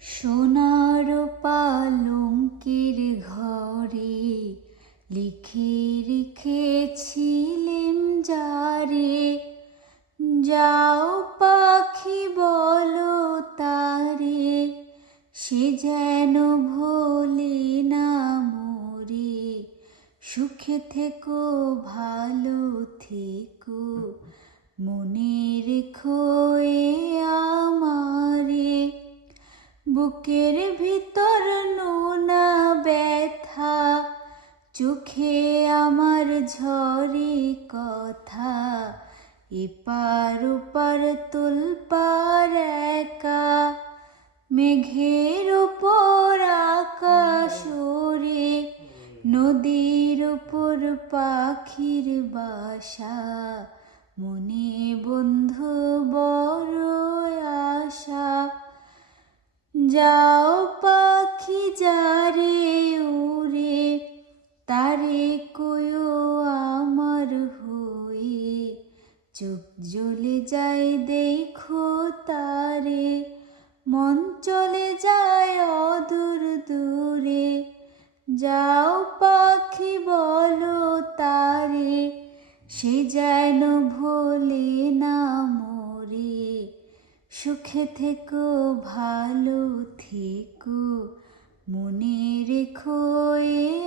সোনার পালঙ্কের ঘরে লিখে রেখেছিলেম যারে। যাও পাখি, বলো তারে, সে যেন ভোলে না মরে। সুখে থেকো, ভালো থেকো, মনে রেখো এ বুকের ভিতর নোনা ব্যথা, চোখে আমার ঝরি কথা। এপার ওপার তুলপার একা, মেঘের ওপর আকাশ ওরে নদীর ওপর পাখির বাসা। যাও পাখি যারে উড়ে, তারে কয়ো আমার হয়ে। চোখ জ্বলে যায় দেখো তারে, মন চলে যায় অদূর দূরে। যাও পাখি বলো তারে, সে যেন ভোলে না সুখে থেকো ভালো থেকো মনে রেখো এ